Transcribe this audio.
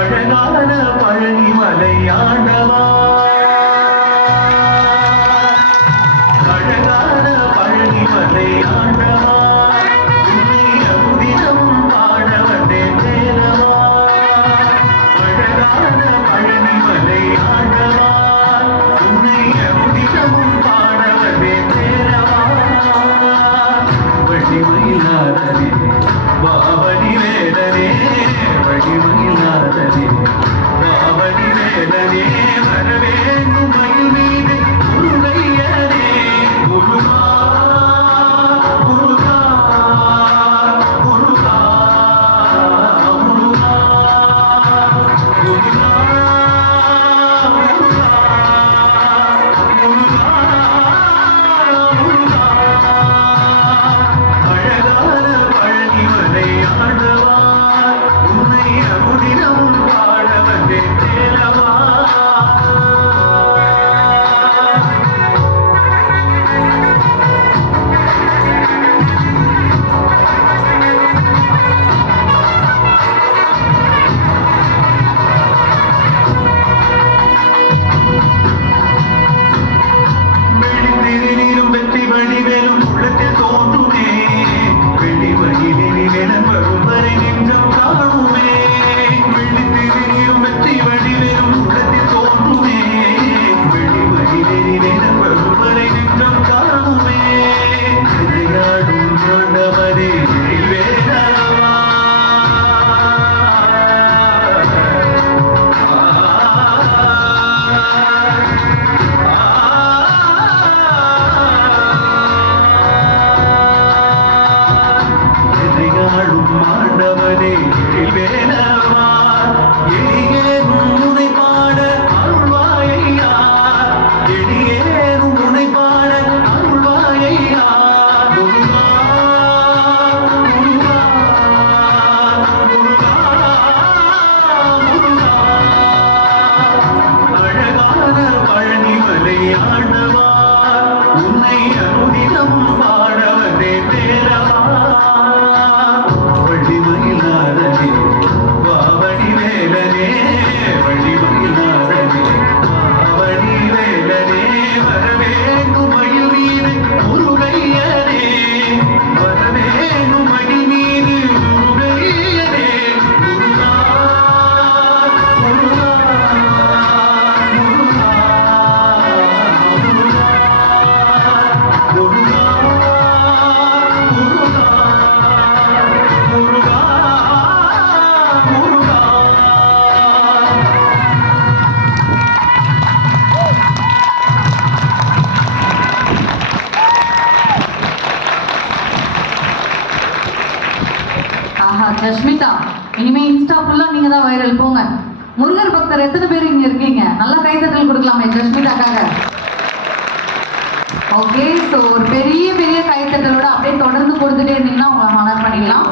அழகான பழனி மலை ஆண்டவா, அழகான பழனி மலை ஆண்டவா, உன்னை அமுதினம் பாட வந்தேன் வேலவா. அழகான பழனி மலை ஆண்டவா, உன்னை அமுதினம் பாட வந்தேன் வேலவா. வழிமயிலாதனே பாவனி வேலனே, வழிமயிலாதனே பாவனி வேலனே, வரவேண்டும் மயில் மீது முருகையனே. முருகா முருகா முருகா முருகா முருகா முருகா அழகான பழனி மலை ஆண்டவா, உன்னை அமுதினம் பாட வந்தேன் வேலவா. வெள்ளித்திருநீரும் வெற்றி வழிவேலும் உள்ளத்தில் தோன்றுமே, வெள்ளி மயிலில் வரும் வரை நெஞ்சம் காணுமே. வெள்ளித்திருநீரும் வெற்றி வழிவேலும் உள்ளத்தில் தோன்றுமே, வெள்ளி மயிலில் வரும் வரை நெஞ்சம் காணுமே. விளையாடும் ஆண்டவரே வேலவா, எதிராளும் ஆண்டவனே வேலவா, எளியேறும் உனை பாட அருள்வாயையா, எளியேறும் உனை பாட அருள்வாயையா. முருகா முருகா முருகா முருகா அழகான பழனி மலை ஆண்டவா, உன்னை அனுதினம் பாட வந்தேன் வேலவா. வழிமயிலாதனே பாவனி வேலனே, வழிமயிலாதனே பாவனி வேலனே, வரவேண்டும் மயில் மீது முருகையனே, வரவேண்டும் மயில் மீது முருகையனே. முருகா முருகா முருகா முருகா முருகா முருகா முருகா. ஆஹா ஜஸ்மிதா, இனிமே இன்ஸ்டா ஃபுல்லா நீங்க தான் வைரல். போங்க. முருகர் பக்தர் எத்தனை பேர் இங்க இருக்கீங்க? நல்லா கைத்தட்டல் கொடுக்கலாமே ஜஸ்மிதாக்காக. ஓகே, ஸோ ஒரு பெரிய பெரிய கைத்தட்டலோட அப்படியே தொடர்ந்து கொடுத்துட்டே இருந்தீங்கன்னா உங்களை ஹானர் பண்ணிடலாம்.